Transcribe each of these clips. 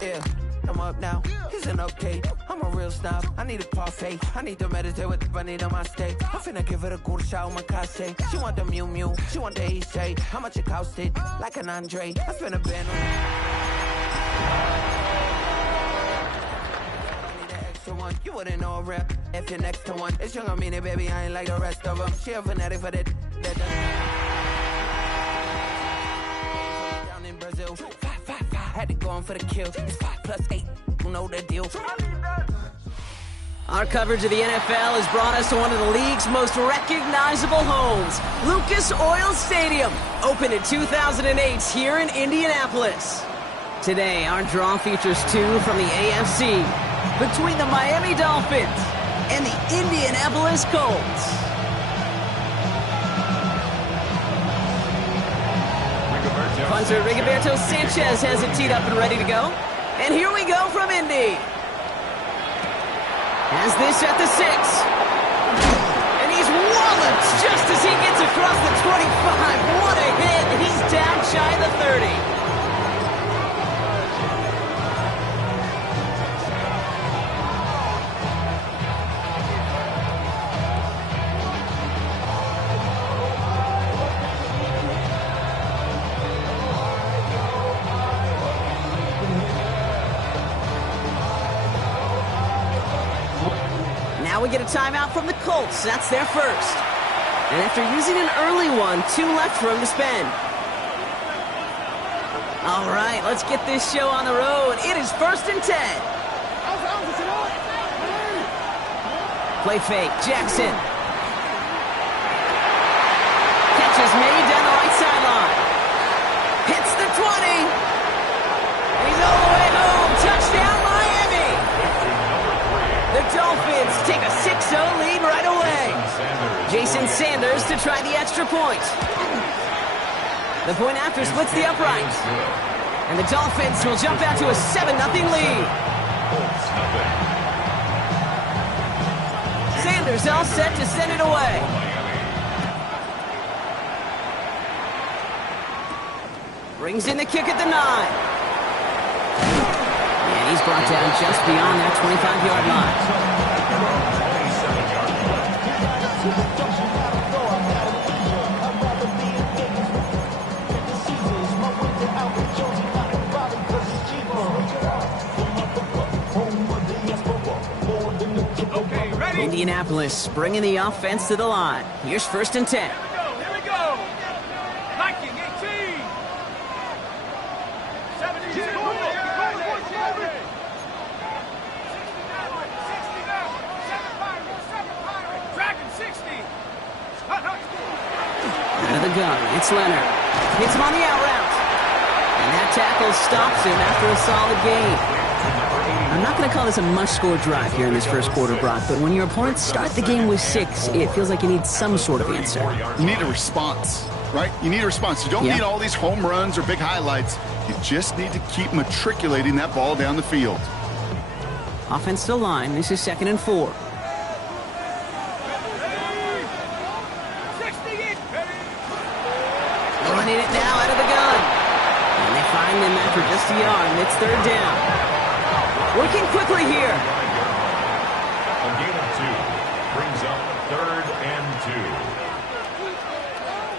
Yeah, I'm up now. He's an update. I'm a real snob. I need a parfait. I need to meditate with the bunny on my steak. I'm finna give it a good shot with my case. She want the Mew Mew. She want the Eastside. How much it costed? Like an Andre. I spent a band on I need an extra one. You wouldn't know a rap if you're next to one. It's young, I mean it, baby. I ain't like the rest of them. She a fanatic for that. Down in Brazil. 5, 5, 5. Had to go on for the kill. It's 5 plus 8. You know the deal. Our coverage of the NFL has brought us to one of the league's most recognizable homes, Lucas Oil Stadium, opened in 2008 here in Indianapolis. Today, our draw features two from the AFC, between the Miami Dolphins and the Indianapolis Colts. Punter Rigoberto Sanchez has it teed up and ready to go. And here we go from Indy. Has this at the 6. And he's walloped just as he gets across the 25. What a hit. He's down shy of the 30. Now we get a timeout from the Colts. That's their first. And after using an early one, 2 left for him to spend. All right, let's get this show on the road. It is 1st and 10. Play fake, Jackson. Catch is made down the right sideline. Hits the 20. He's all the way home. Touchdown, Miami. The Dolphins take a 6-0 lead right away. Jason Sanders to try the extra point. The point after splits the uprights. And the Dolphins will jump out to a 7-0 lead. Sanders all set to send it away. Brings in the kick at the 9. And he's brought down just beyond that 25-yard line. Indianapolis bringing the offense to the line. Here's 1st and 10. Here we go. Viking 18. 72. 69. Dragon 60. Out of the gun, it's Leonard. Hits him on the out route. And that tackle stops him after a solid gain. I'm not going to call this a must-score drive here in this first quarter, Brock, but when your opponents start the game with 6, it feels like you need some sort of answer. You need a response, right? You need a response. You don't need all these home runs or big highlights. You just need to keep matriculating that ball down the field. Offense to line. This is 2nd and 4. Going in it now out of the gun. And they find him after just a yard, and it's 3rd down. Working quickly here. A gain of 2 brings up 3rd and 2.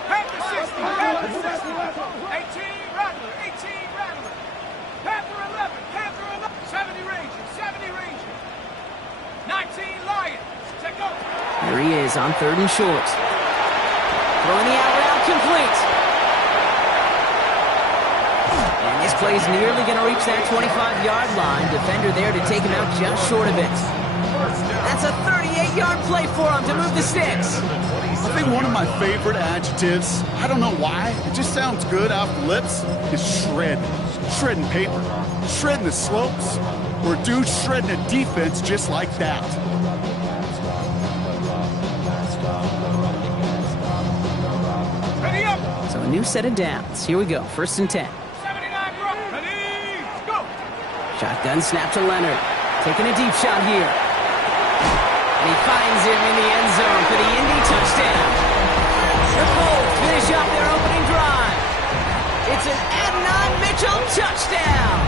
Panther 60. Panther 60. 18 Rattler. 18 Rattler. Panther 11. Panther 11. 70 Ranger. 70 Ranger. 19 Lion. Check out. There he is on 3rd and short. Throwing the out route complete. And this play's nearly going to reach that 25-yard line. Defender there to take him out just short of it. That's a 38-yard play for him to move the sticks. I think one of my favorite adjectives, I don't know why, it just sounds good off the lips, is shred. Shredding paper. Shredding the slopes. Or a dude shredding a defense just like that. Ready up. So a new set of downs. Here we go. 1st and 10. 79 ready. Go. Shotgun snap to Leonard. Taking a deep shot here. And he finds him in the end zone for the Indy touchdown. The Colts finish up their opening drive. It's an Adnan Mitchell touchdown.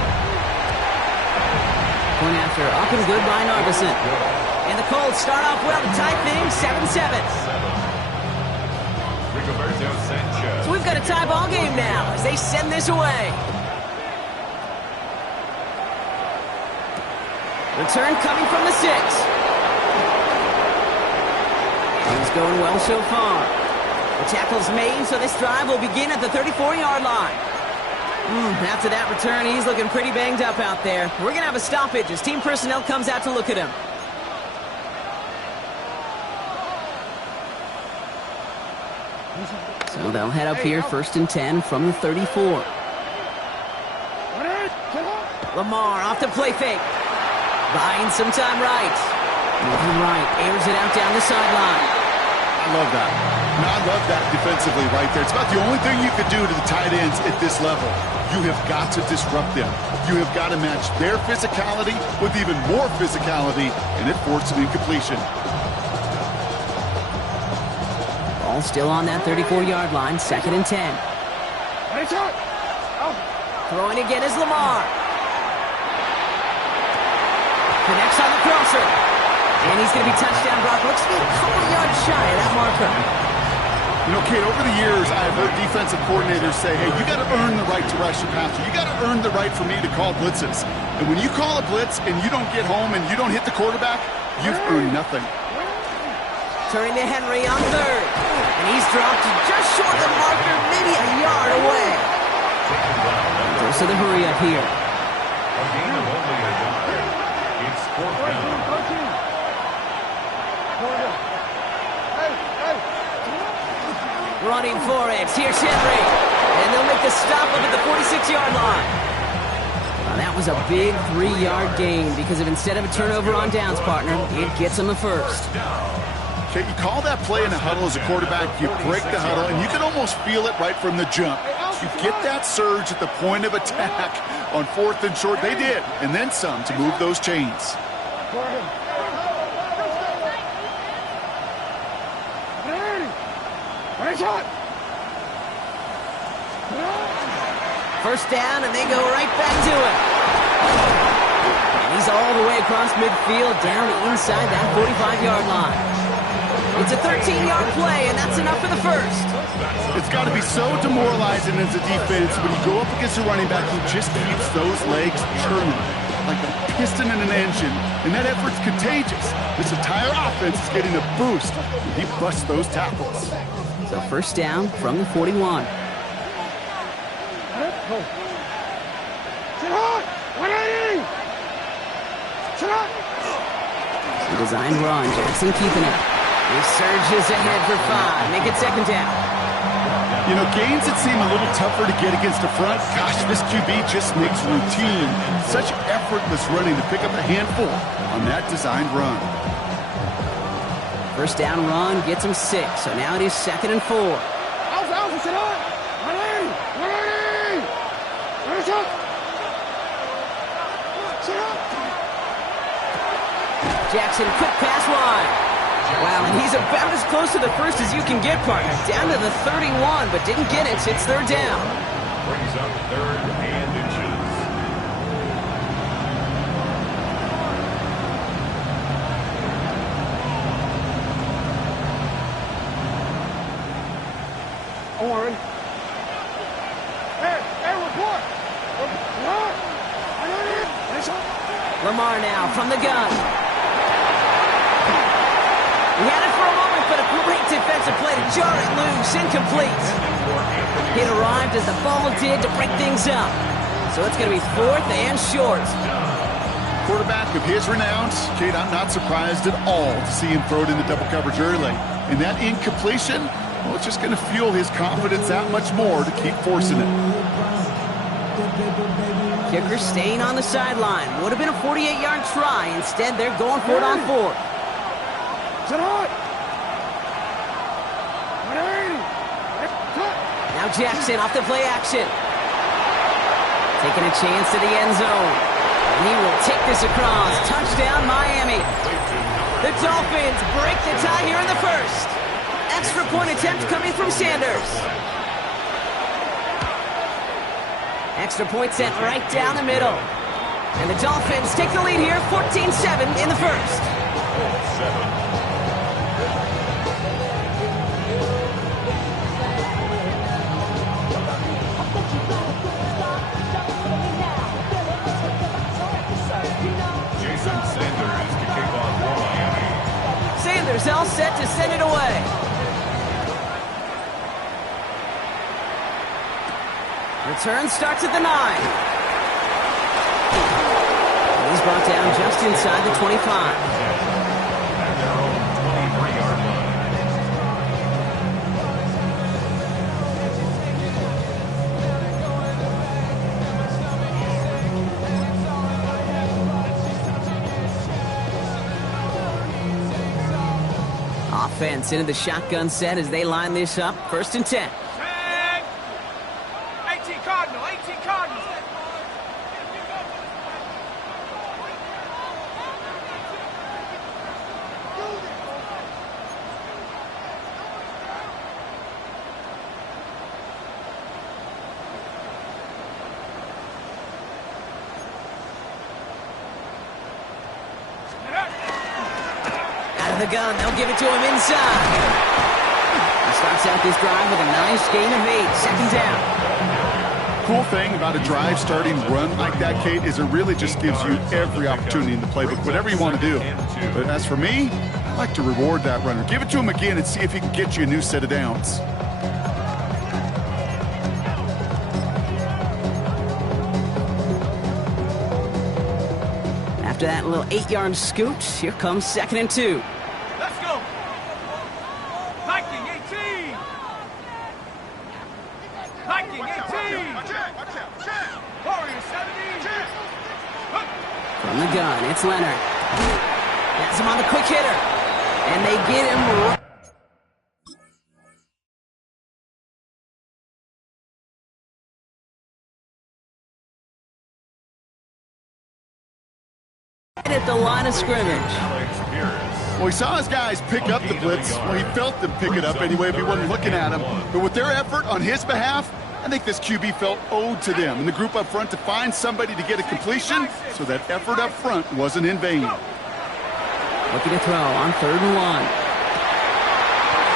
after. Up and good by Narveson. And the Colts start off well to tie things 7-7. So we've got a tie ball game now as they send this away. Return coming from the 6. Things going well so far. The tackle's made, so this drive will begin at the 34-yard line. After that return, he's looking pretty banged up out there. We're going to have a stoppage as team personnel comes out to look at him. So they'll head up here, 1st and 10 from the 34. Lamar off the play fake. Buying some time right. Moving right, airs it out down the sideline. I love that. I love that defensively right there. It's about the only thing you could do to the tight ends at this level. You have got to disrupt them. You have got to match their physicality with even more physicality, and it forced an incompletion. Ball still on that 34-yard line, 2nd and 10. Throwing again is Lamar. Connects on the crosser. And he's going to be touchdown blocked. Looks to be a couple yards shy of that marker. You know, Kate, over the years, I've heard defensive coordinators say, hey, you got to earn the right to rush your passer. You got to earn the right for me to call blitzes. And when you call a blitz and you don't get home and you don't hit the quarterback, you've earned nothing. Turning to Henry on 3rd. And he's dropped just short of the marker, maybe a yard away. Goes to the hurry up here. A gain of only a yard. It's 4th down. Running for it. Here's Henry. And they'll make the stop up at the 46-yard line. Well, that was a big 3-yard gain because if instead of a turnover on downs, partner, it gets them a first. Okay, you call that play in a huddle as a quarterback, you break the huddle, and you can almost feel it right from the jump. You get that surge at the point of attack on 4th and short. They did, and then some to move those chains. First down, and they go right back to it. And he's all the way across midfield, down inside that 45-yard line. It's a 13-yard play, and that's enough for the first. It's got to be so demoralizing as a defense when you go up against a running back who just keeps those legs churning like a piston in an engine, and that effort's contagious. This entire offense is getting a boost when he busts those tackles. So first down from the 41. Some designed run, Jackson keeping it. He surges ahead for 5. Make it 2nd down. You know, gains that seem a little tougher to get against the front, gosh, this QB just makes routine such effortless running to pick up a handful on that designed run. First down run gets him 6, so now it is 2nd and 4. Jackson, quick pass wide. Wow, and he's about as close to the first as you can get, partner. Down to the 31, but didn't get it. It's 3rd down. Brings up 3rd and inches. Owen. Hey, report. Lamar now from the gun. He had it for a moment, but a great defensive play to jar it loose. Incomplete. It arrived as the ball did to break things up. So it's going to be 4th and short. Quarterback of his renown, Kate, I'm not surprised at all to see him throw it into double coverage early. And that incompletion, well, it's just going to fuel his confidence that much more to keep forcing it. Kicker staying on the sideline. Would have been a 48-yard try. Instead, they're going for it on 4th. Now Jackson off the play action. Taking a chance to the end zone. And he will take this across. Touchdown, Miami. The Dolphins break the tie here in the first. Extra point attempt coming from Sanders. Extra point sent right down the middle. And the Dolphins take the lead here, 14-7 in the first. Sanders all set to send it away. Return starts at the 9. He's brought down just inside the 25. At their own 23-yard line. Offense into the shotgun set as they line this up. 1st and 10. 18 Cardinal, 18 Cardinal. Out of the gun, they'll give it to him inside. He starts out this drive with a nice gain of 8. 2nd down. Cool thing about a drive starting run like that, Kate, is it really just gives you every opportunity in the playbook, whatever you want to do. But as for me, I like to reward that runner. Give it to him again and see if he can get you a new set of downs. After that little 8-yard scoot, here comes 2nd and 2. Let's go. Viking 18. Viking 18. Warrior 70. From the gun, it's Leonard. Has him on the quick hitter. And they get him right at the line of scrimmage. Well, he saw his guys pick up the blitz. Well, he felt them pick it up anyway if he wasn't looking at him. But with their effort on his behalf, I think this QB felt owed to them and the group up front to find somebody to get a completion, so that effort up front wasn't in vain. Looking to throw on 3rd and 1.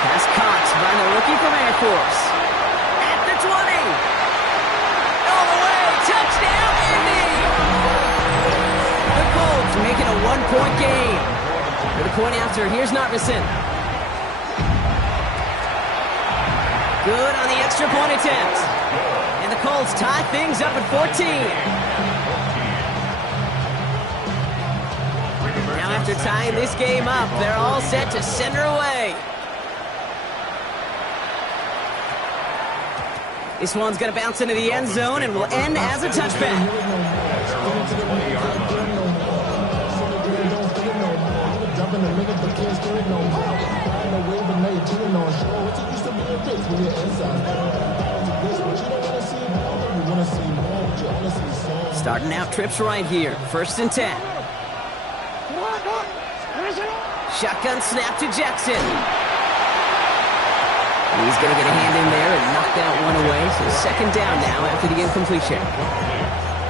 Pass caught by the rookie from Air Force. At the 20. All the way. Touchdown, Indy. The Colts making a 1-point game. For the point after, here's Narvison. Good on the extra point attempt. And the Colts tie things up at 14. Now after tying this game up, they're all set to send her away. This one's going to bounce into the end zone and will end as a touchback. Starting out trips right here. 1st and 10. Shotgun snap to Jackson. He's going to get a hand in there and knock that one away. So 2nd down now after the incompletion.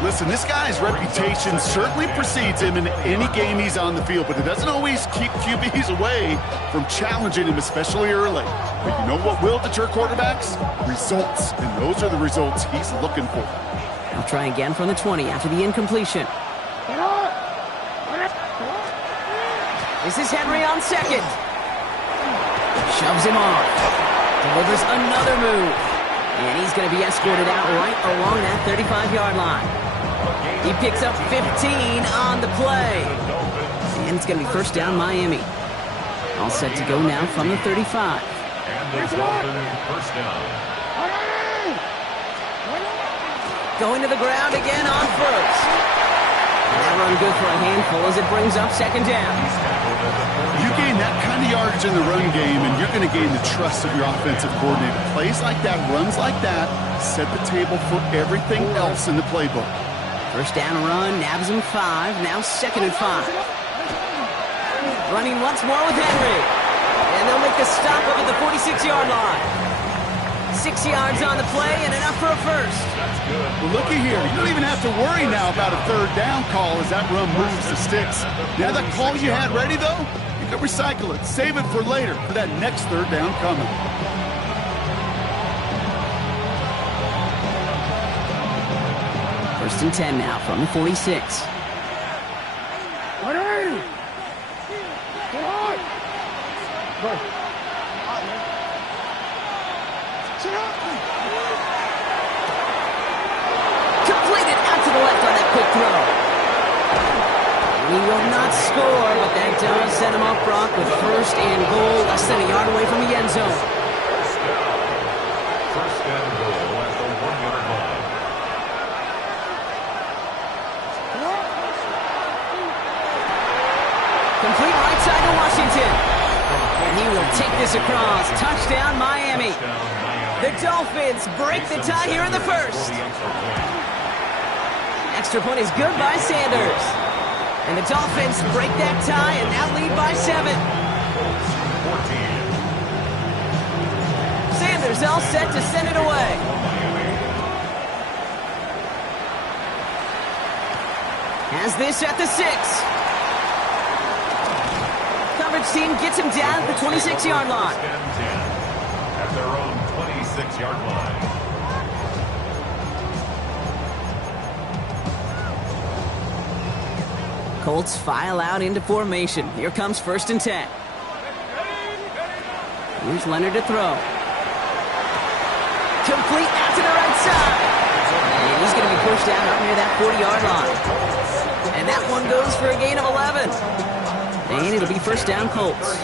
Listen, this guy's reputation certainly precedes him in any game he's on the field, but it doesn't always keep QBs away from challenging him, especially early. But you know what will deter quarterbacks? Results, and those are the results he's looking for. I'll try again from the 20 after the incompletion. This is Henry on 2nd. Shoves him off. Delivers another move. And he's going to be escorted out right along that 35-yard line. He picks up 15 on the play. And it's going to be 1st down Miami. All set to go now from the 35. And the Dolphins 1st down. Going to the ground again on 1st. That run good for a handful as it brings up 2nd down. You gain that kind of yardage in the run game, and you're going to gain the trust of your offensive coordinator. Plays like that, runs like that, set the table for everything else in the playbook. 1st down run, nabs him 5, now 2nd and 5. Running once more with Henry. And they'll make the stop up at the 46-yard line. 6 yards on the play and enough for a first. Well, looky here. You don't even have to worry now about a third down call as that run moves the sticks. Now that call you had ready, though, you can recycle it. Save it for later for that next third down coming. First and 10 now from the 46. Completed out to the left on that quick throw. He will not score, but that does set him up, Brock, with first and goal, less than a yard away from the end zone. First and goal at the 1-yard line. Complete right side to Washington. And he will take this across. Touchdown, Miami. The Dolphins break the tie here in the first. Extra point is good by Sanders. And the Dolphins break that tie and now lead by 7. Sanders all set to send it away. Has this at the 6. Coverage team gets him down at the 26-yard line. At their own 26-yard line. Colts file out into formation. Here comes first and 10. Here's Leonard to throw. Complete out to the right side. And he's going to be pushed out up near that 40-yard line. And that one goes for a gain of 11. And it'll be first down Colts.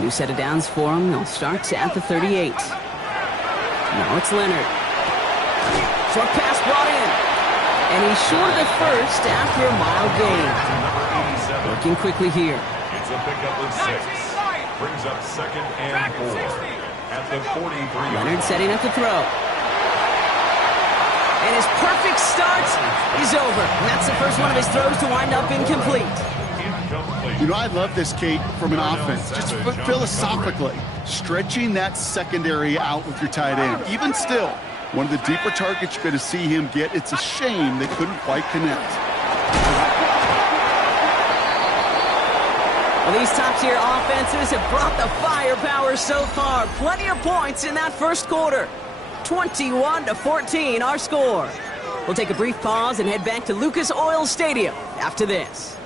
New set of downs for him. They'll start at the 38. Now it's Leonard. Short pass brought in. And he's short of the first after a mild gain. Working quickly here. It's a pickup of 6. Brings up second and 4. At the 43. Leonard setting up to throw. And his perfect start is over. And that's the first one of his throws to wind up incomplete. You know, I love this, Kate, from an offense. Just philosophically, stretching that secondary out with your tight end. Even still, one of the deeper targets you're going to see him get. It's a shame they couldn't quite connect. Well, these top-tier offenses have brought the firepower so far. Plenty of points in that first quarter. 21-14, our score. We'll take a brief pause and head back to Lucas Oil Stadium after this.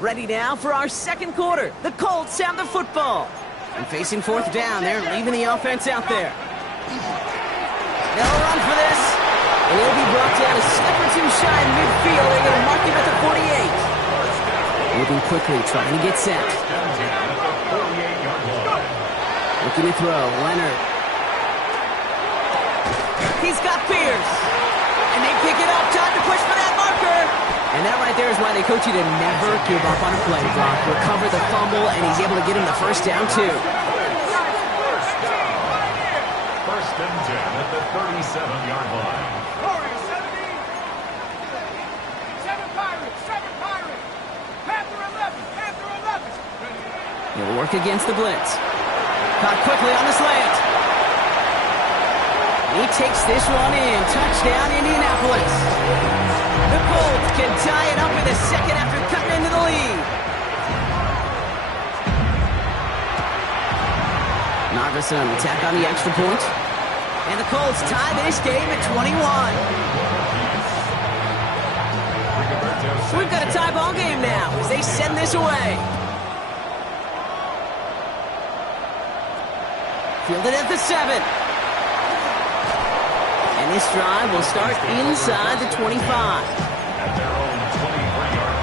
Ready now for our second quarter. The Colts have the football. And facing fourth down, they're leaving the offense out there. They'll run for this. And he'll be brought down a step or two shy in midfield. They're going to mark him at the 48. Moving quickly, trying to get set. Looking to throw, Leonard. He's got Pierce. And they pick it up. Time to push for that marker. And that right there is why they coach you to never give up on a play, Brock. Recover the fumble, and he's able to get him the first down, too. First and 10 at the 37-yard line. Warriors 70. 7 Pirates, 7 Pirates. Panther 11, Panther 11. He'll work against the blitz. Caught quickly on the slant. He takes this one in. Touchdown, Indianapolis. The Colts can tie it up in the second after cutting into the lead. Narvison attack on the extra point. And the Colts tie this game at 21. So we've got a tie ball game now as they send this away. Fielded at the 7. And this drive will start inside the 25. At their own 23-yard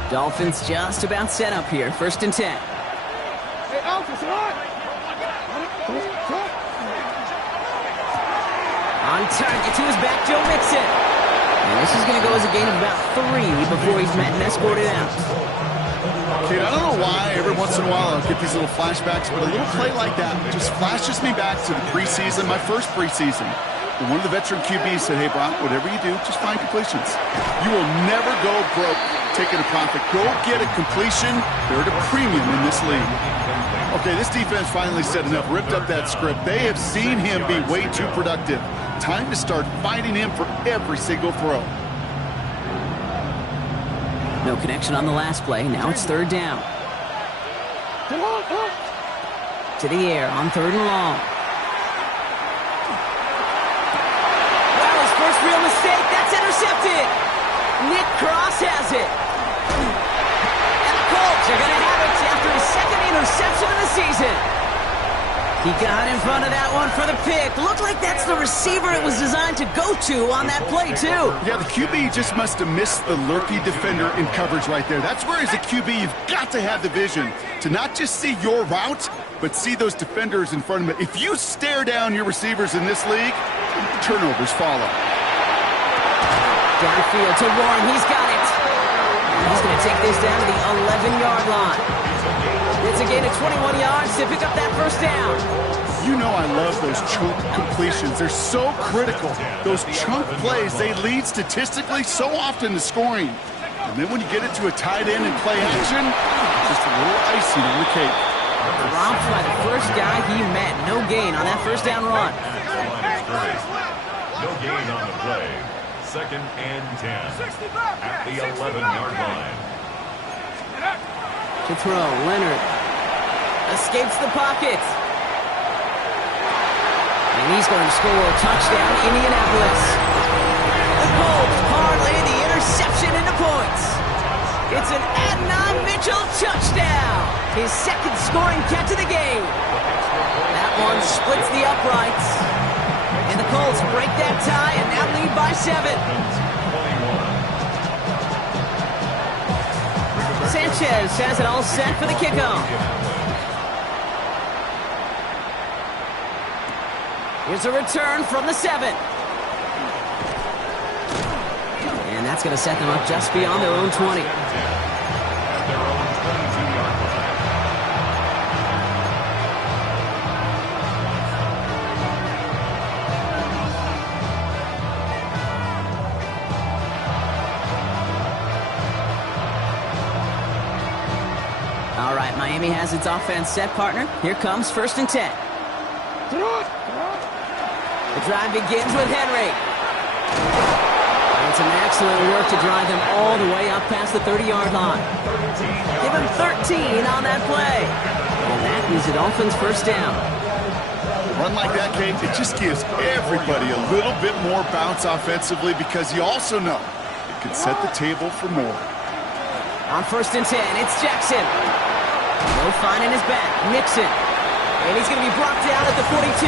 line. Dolphins just about set up here. First and 10. Hey, Alphas, On target to his back, Joe Mixon. And this is going to go as a gain of about 3 before he's met and escorted out. Kid, I don't know why every once in a while I'll get these little flashbacks, but a little play like that just flashes me back to the preseason, my first preseason. And one of the veteran QBs said, hey, Brock, whatever you do, just find completions. You will never go broke taking a profit. Go get a completion. They're at a premium in this league. Okay, this defense finally said enough, ripped up that script. They have seen him be way too productive. Time to start fighting him for every single throw. No connection on the last play. Now it's 3rd down. To the air on 3rd and long. Well, his first real mistake. That's intercepted. Nick Cross has it. And the Colts are going to have it after his 2nd interception of the season. He got in front of that one for the pick. Looked like that's the receiver it was designed to go to on that play, too. Yeah, the QB just must have missed the lurky defender in coverage right there. That's where, as a QB, you've got to have the vision to not just see your route, but see those defenders in front of it. If you stare down your receivers in this league, turnovers follow. Downfield to Warren. He's got it. He's going to take this down to the 11-yard line. It's a gain of 21 yards to pick up that first down. You know I love those chunk completions. They're so critical. Those chunk plays, they lead statistically so often to scoring. And then when you get it to a tight end and play action, just a little icing on the cake. Dropped by the first guy he met. No gain on that first down run. No gain on the play. 2nd and 10 at the 11-yard line. To throw, Leonard escapes the pocket. And he's going to score a touchdown, Indianapolis. The Colts parlay the interception into points. It's an Adnan Mitchell touchdown. His 2nd scoring catch of the game. That one splits the uprights. And the Colts break that tie and now lead by 7. Sanchez has it all set for the kickoff. Here's a return from the 7. And that's going to set them up just beyond their own 20. All right, Miami has its offense set, partner. Here comes 1st and 10. The drive begins with Henry. And some excellent work to drive them all the way up past the 30-yard line. Give him 13 on that play. And that is the Dolphins' first down. Run like that, Kate, it just gives everybody a little bit more bounce offensively because you also know it can set the table for more. On 1st and 10, it's Jackson. No fine in his back. Nixon. And he's going to be brought down at the 42.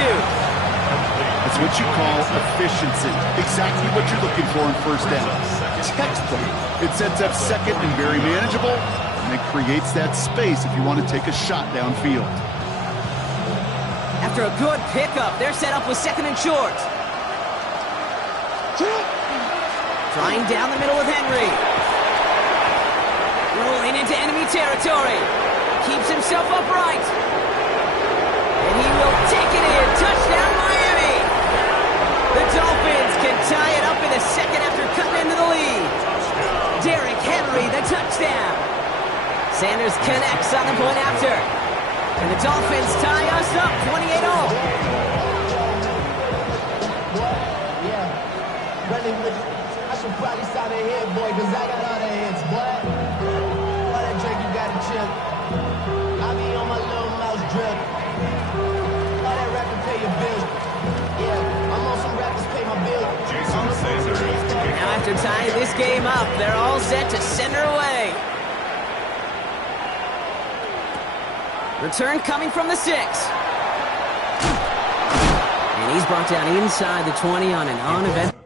That's what you call efficiency. Exactly what you're looking for in first down. Textbook. It sets up 2nd and very manageable, and it creates that space if you want to take a shot downfield. After a good pickup, they're set up with 2nd and short. Trying down the middle with Henry. Rolling into enemy territory. Keeps himself upright. And he will take it in. Touchdown, Miami. The Dolphins can tie it up in a 2nd after cutting into the lead. Derrick Henry, the touchdown. Sanders connects on the point after. And the Dolphins tie us up 28 all. I should probably sign a hit, boy, because I got all the hits, boy. All that drink, you got to chill. I be on my little mouse drip. All that rapping, pay your bills. Yeah, I'm on some rappers, pay my bills. Jason Sanders. Now after tying this game up, they're all set to send her away. Return coming from the 6. And he's brought down inside the 20 on an uneventful.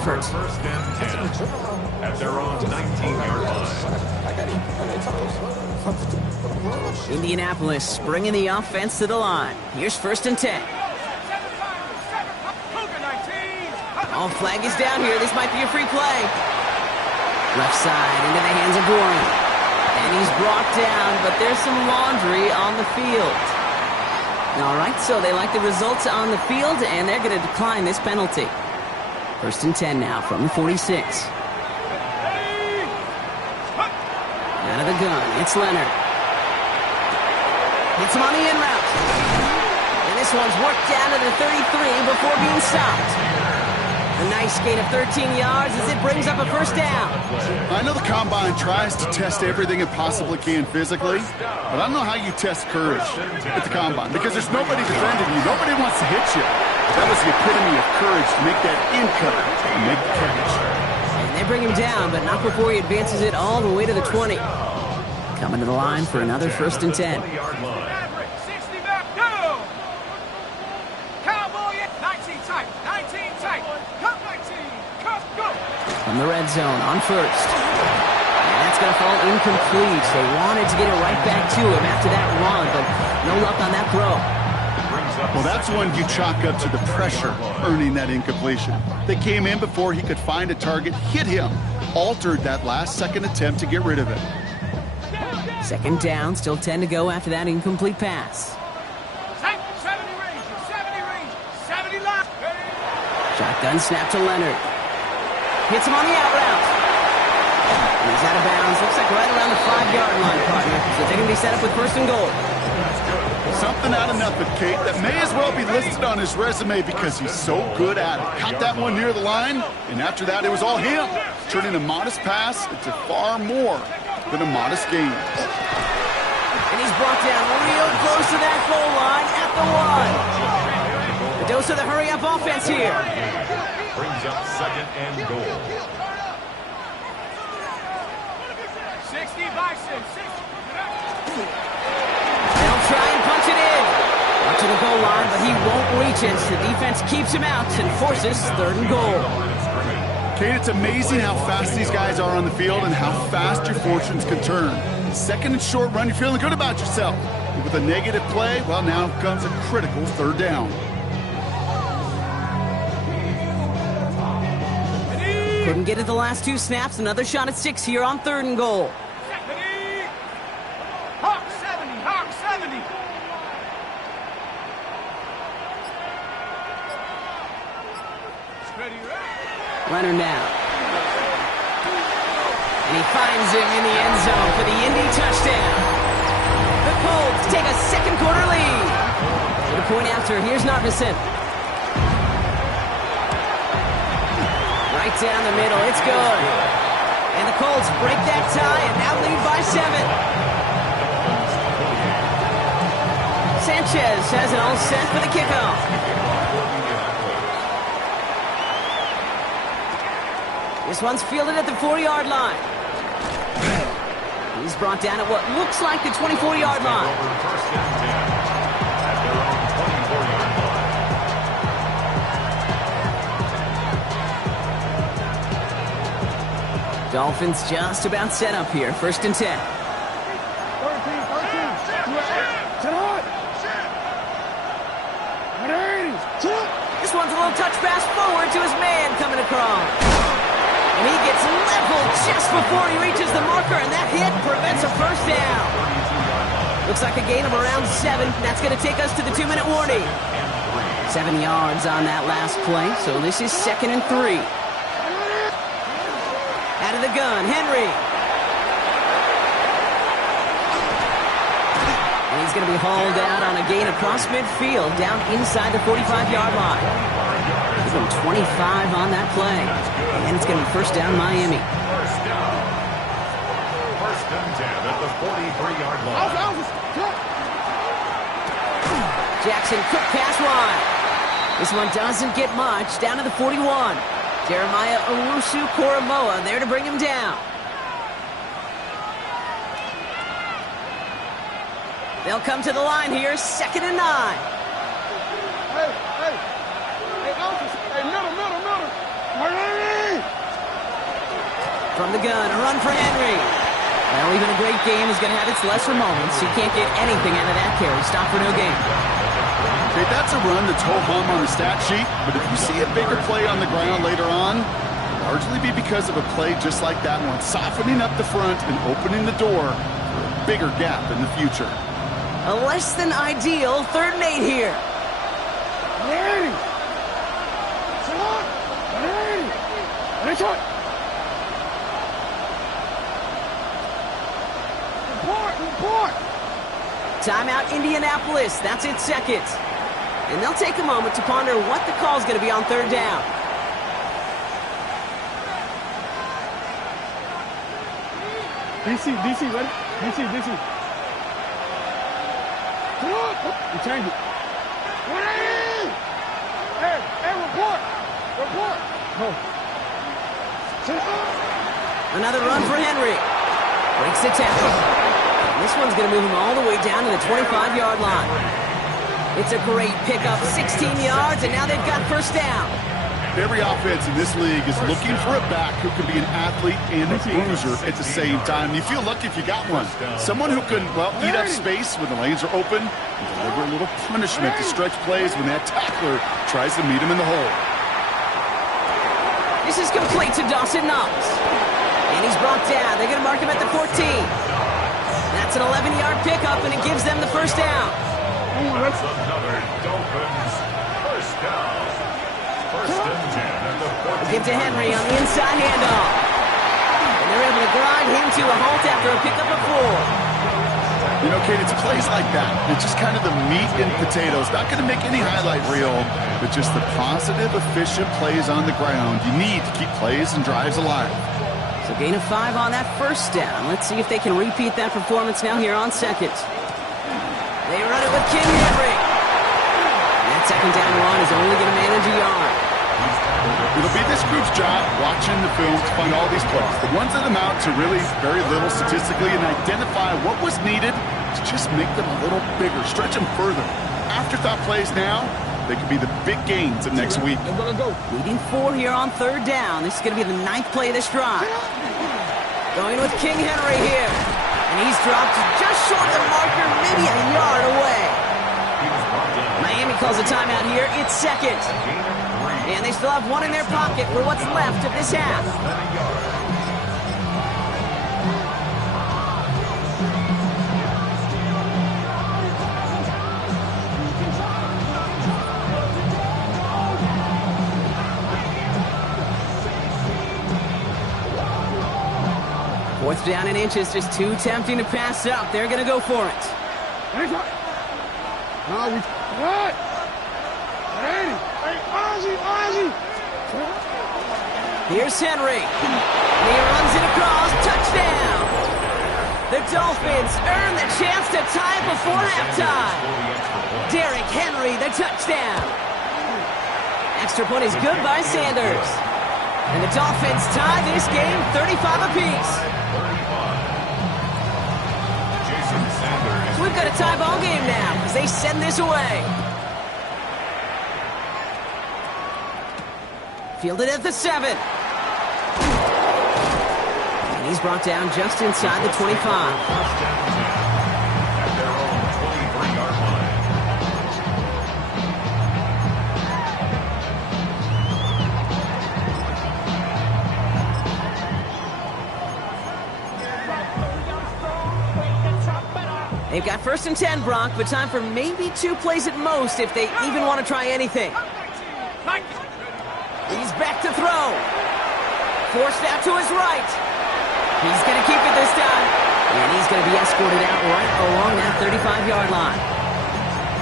effort. First and 10 at their own 19-yard line. Indianapolis bringing the offense to the line. Here's first and 10. All flag is down here. This might be a free play. Left side into the hands of Warren. And he's brought down, but there's some laundry on the field. All right, so they like the results on the field, and they're going to decline this penalty. First and 10 now from the 46. Out of the gun, it's Leonard. Hits him on the in route. And this one's worked down to the 33 before being stopped. A nice gain of 13 yards as it brings up a first down. I know the Combine tries to test everything it possibly can physically, but I don't know how you test courage at the Combine because there's nobody defending you. Nobody wants to hit you. That was the epitome of courage to make that in cut and make the catch. And they bring him down, but not before he advances it all the way to the 20. Coming to the line for another first and 10. From the red zone on first. And that's going to fall incomplete. They wanted to get it right back to him after that run, but no luck on that throw. Well, that's one you chalk up to the pressure earning that incompletion. They came in before he could find a target, hit him, altered that last-second attempt to get rid of it. Second down, still 10 to go after that incomplete pass. 70 range, 70 line. Shotgun snap to Leonard. Hits him on the out route. And he's out of bounds. Looks like right around the 5-yard line, partner. So they're going to be set up with first and goal. Something out of nothing, Kate, that may as well be listed on his resume because he's so good at it. Caught that one near the line, and after that, it was all him, turning a modest pass into far more than a modest gain. And he's brought down real close to that goal line at the 1. The dose of the hurry-up offense here. Brings up second and goal. 60 by 6. They'll try and punch it in. Up to the goal line, but he won't reach it. The defense keeps him out and forces third and goal. Kate, it's amazing how fast these guys are on the field and how fast your fortunes can turn. Second and short run, you're feeling good about yourself. But with a negative play, well, now comes a critical third down. Couldn't get it the last 2 snaps. Another shot at 6 here on third and goal. Hawk 70. Leonard now. And he finds him in the end zone for the Indy touchdown. The Colts take a second quarter lead. To the point after, here's Narvison. Right down the middle, it's good. And the Colts break that tie and now lead by 7. Sanchez has it all set for the kickoff. This one's fielded at the 4-yard line. He's brought down at what looks like the 24-yard line. First and 10 at their own 24-yard line. Dolphins just about set up here. First and 10. 13. This one's a little touch pass forward to his man coming across. And he gets leveled just before he reaches the marker, and that hit prevents a first down. Looks like a gain of around 7. That's going to take us to the 2-minute warning. 7 yards on that last play, so this is second and 3. Out of the gun, Henry. And he's going to be hauled out on a gain across midfield, down inside the 45-yard line. Give him 25 on that play. And it's going to be first down, Miami. First and 10 at the 43-yard line. Jackson, quick pass wide. This one doesn't get much, down to the 41. Jeremiah Owusu-Koramoah there to bring him down. They'll come to the line here, second and 9. Hey, middle. From the gun, a run for Henry. Well, even a great game is going to have its lesser moments. You can't get anything out of that carry. Stop for no gain. Okay, that's a run that's ho-hum on the stat sheet, but if you see a bigger play on the ground later on, it'll largely be because of a play just like that one, softening up the front and opening the door for a bigger gap in the future. A less than ideal 3rd and 8 here. Timeout, Indianapolis. That's its 2nd. And they'll take a moment to ponder what the call is going to be on 3rd down. DC, ready? DC. You change it. Hey, report. Another run for Henry. Breaks the tackle. This one's going to move him all the way down to the 25-yard line. It's a great pickup, 16 yards, and now they've got 1st down. Every offense in this league is looking for a back who can be an athlete and a bruiser at the same time. You feel lucky if you got one. Someone who can, well, eat up space when the lanes are open and deliver a little punishment to stretch plays when that tackler tries to meet him in the hole. This is complete to Dawson Knox. And he's brought down. They're going to mark him at the 14. That's an 11-yard pickup, and it gives them the 1st down. That's another Dolphins 1st down. 1st and 10 at the 14. Give to Henry on the inside handoff. And they're able to grind him to a halt after a pickup of 4. You know, Kate, it's plays like that. It's just kind of the meat and potatoes. Not going to make any highlight reel, but just the positive, efficient plays on the ground. You need to keep plays and drives alive. So gain of 5 on that 1st down. Let's see if they can repeat that performance now here on 2nd. They run it with King Henry. That 2nd down run is only going to manage a yard. It'll be this group's job watching the film to find all these plays. The ones that amount to really very little statistically and identify what was needed to just make them a little bigger, stretch them further. Afterthought plays now, they could be the big gains of next week. Leading 4 here on 3rd down. This is going to be the 9th play of this drive. Going with King Henry here. And he's dropped just short of the marker, maybe a yard away. Miami calls a timeout here. It's 2nd. And they still have 1 in their pocket for what's left of this half. Fourth down in inches, just too tempting to pass up. They're going to go for it. Here's Henry. He runs it across. Touchdown. The Dolphins earn the chance to tie before halftime. Derrick Henry, the touchdown. Extra point is good by Sanders. And the Dolphins tie this game 35 apiece. So we've got a tie ball game now as they send this away. Fielded at the 7. And he's brought down just inside the 25. They've got 1st and 10, Brock, but time for maybe 2 plays at most if they even want to try anything. He's back to throw. Forced out to his right. He's going to keep it this time. And he's going to be escorted out right along that 35-yard line.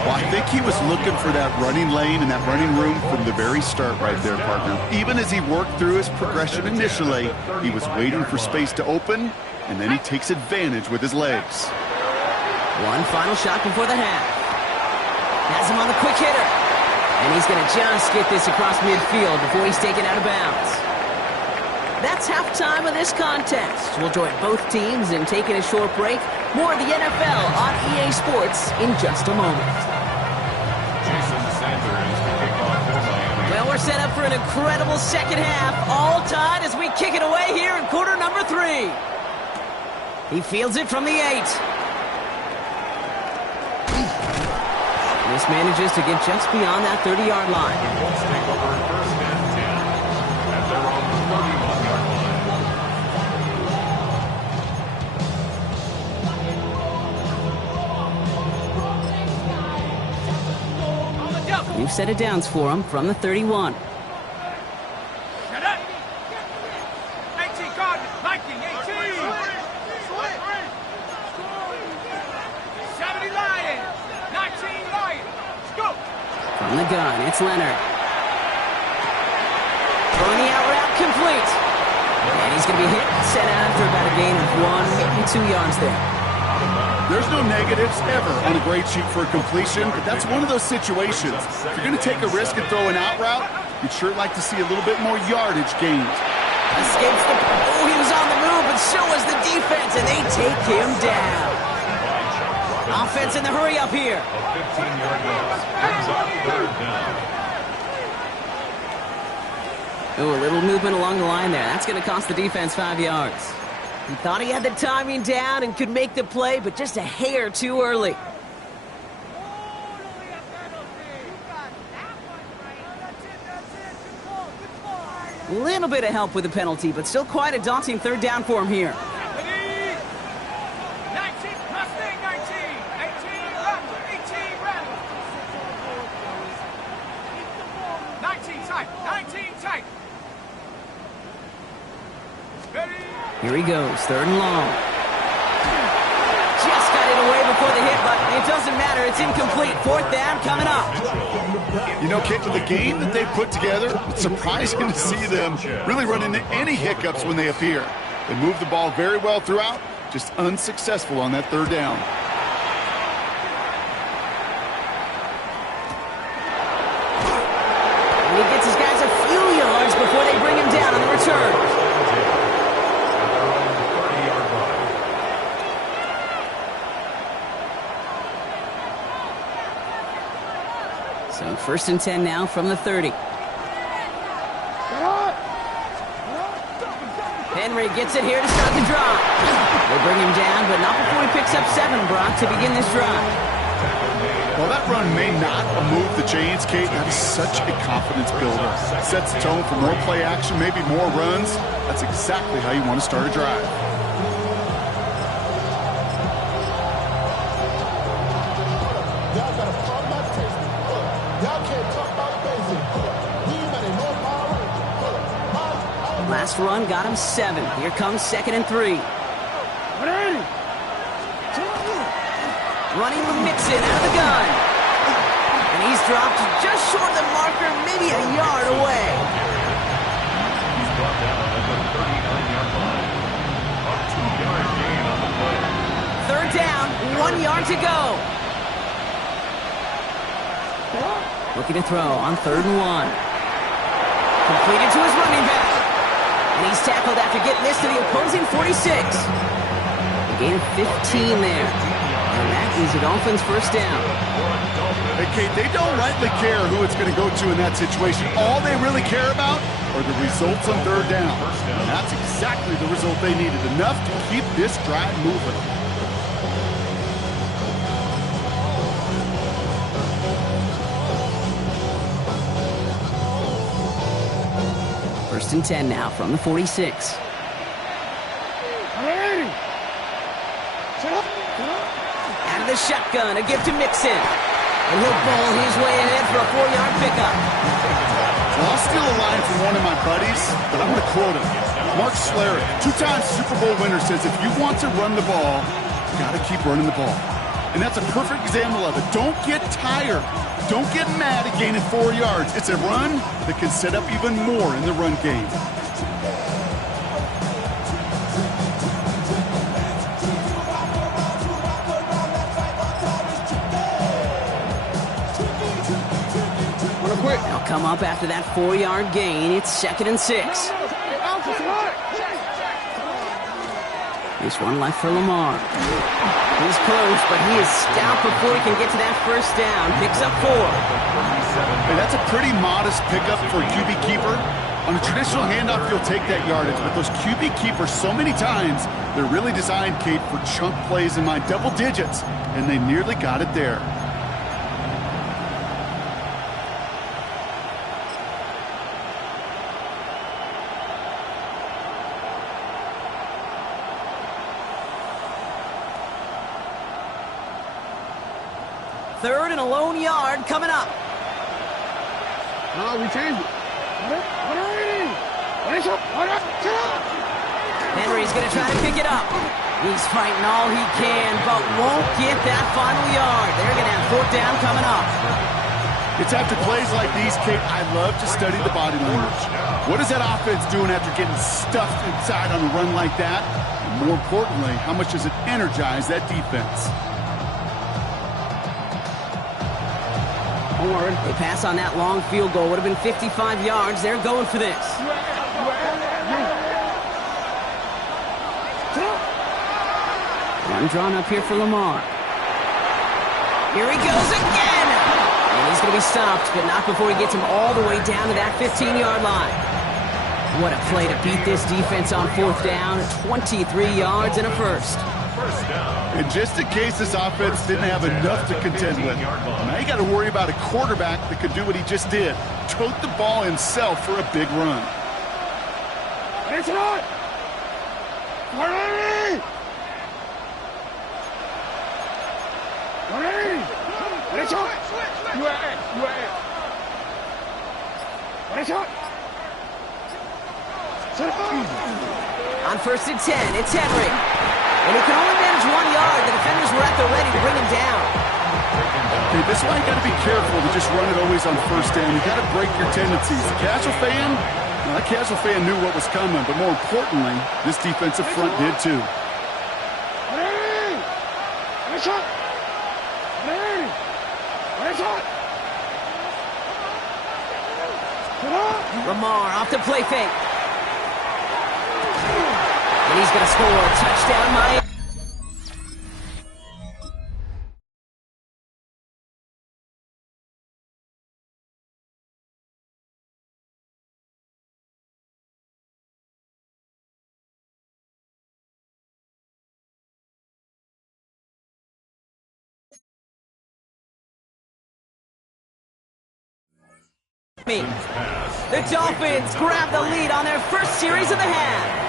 Well, I think he was looking for that running lane and that running room from the very start right there, partner. Even as he worked through his progression initially, he was waiting for space to open, and then he takes advantage with his legs. One final shot before the half. Has him on the quick hitter. And he's going to just get this across midfield before he's taken out of bounds. That's halftime of this contest. We'll join both teams in taking a short break. More of the NFL on EA Sports in just a moment. Jason Sanders to kick off for Miami. Well, we're are set up for an incredible second half. All tied as we kick it away here in quarter number 3. He fields it from the 8. This manages to get just beyond that 30-yard line. The Colts take over first and 10 at their own 31-yard line. We've set it downs for him from the 31. Shut up. 18 Cardinals, Viking, 18. 70 Lions, 19 Lions. Let's go. From the gun, it's Leonard. Throwing the out route complete. And he's going to be hit, set out for about a gain of 1, maybe 2 yards there. There's no negatives ever on a grade sheet for a completion, but that's one of those situations. If you're going to take a risk and throw an out route, you'd sure like to see a little bit more yardage gained. Escapes the... Oh, he was on the move, but so was the defense, and they take him down. Offense in the hurry up here. A 15-yard loss brings up third down. Oh, a little movement along the line there. That's going to cost the defense 5 yards. He thought he had the timing down and could make the play, but just a hair too early. A little bit of help with the penalty, but still quite a daunting third down for him here. 19, Mustang 19, 18 Rattler, 18 Rattler. 19 tight, 19 tight. Ready? Here he goes, third and long. Just got it away before the hit, but it doesn't matter. It's incomplete. Fourth down coming up. You know, Kate, with the game that they've put together, it's surprising to see them really run into any hiccups when they appear. They move the ball very well throughout, just unsuccessful on that third down. And he gets his guys a few yards before they bring him down on the return. So first and 10 now from the 30. Henry gets it here to start the drive. They bring him down, but not before he picks up 7, Brock, to begin this drive. Well, that run may not move the chains, Kate. That is such a confidence builder. Sets the tone for more play action, maybe more runs. That's exactly how you want to start a drive. Last run got him 7. Here comes 2nd and 3. Running with Mixon out of the gun. And he's dropped just short of the marker, maybe a yard away. He's brought down at the 39-yard line. A 2-yard gain on the play. Third down, 1 yard to go. Looking to throw on 3rd and 1. Completed to his running back. And he's tackled after getting this to the opposing 46. A gain of 15 there. And that is a Dolphins first down. Hey, Kate, they don't rightly care who it's going to go to in that situation. All they really care about are the results on third down. And that's exactly the result they needed. Enough to keep this drive moving. First and 10 now from the 46. Out of the shotgun, a give to Mixon. And he'll ball his way ahead for a 4-yard pickup. Well, I'll steal a line from one of my buddies, but I'm going to quote him. Mark Schlereth, 2-time Super Bowl winner, says if you want to run the ball, you got to keep running the ball. And that's a perfect example of it. Don't get tired. Don't get mad at gaining 4 yards. It's a run that can set up even more in the run game. They'll come up after that 4-yard gain. It's 2nd and 6. There's one left for Lamar. He's close, but he is stout before he can get to that first down. Picks up 4. Hey, that's a pretty modest pickup for a QB keeper. On a traditional handoff, you'll take that yardage, but those QB keepers, so many times, they're really designed, Kate, for chunk plays in my double digits, and they nearly got it there. Third and a lone yard coming up. No, we changed it. Henry's going to try to pick it up. He's fighting all he can, but won't get that final yard. They're going to have 4th down coming up. It's after plays like these, Kate, I love to study the body language. What is that offense doing after getting stuffed inside on a run like that? And more importantly, how much does it energize that defense? They pass on that long field goal. Would have been 55 yards. They're going for this. Run drawn up here for Lamar. Here he goes again. And he's going to be stopped, but not before he gets him all the way down to that 15-yard line. What a play to beat this defense on 4th down. 23 yards and a first. And just in case this offense didn't have enough to contend with, now you got to worry about a quarterback that could do what he just did. Tote the ball himself for a big run. It's not. Ready. It's on. You are it. It's on. On 1st and 10, it's Henry. And he can only manage 1 yard. The defenders were at the ready to bring him down. Okay, this is why you got to be careful to just run it always on 1st down. You got to break your tendencies. The casual fan, well, that casual fan knew what was coming, but more importantly, this defensive front did too. Lamar off the play fake. And he's going to score a touchdown, Miami. The Dolphins grab the lead on their first series of the half.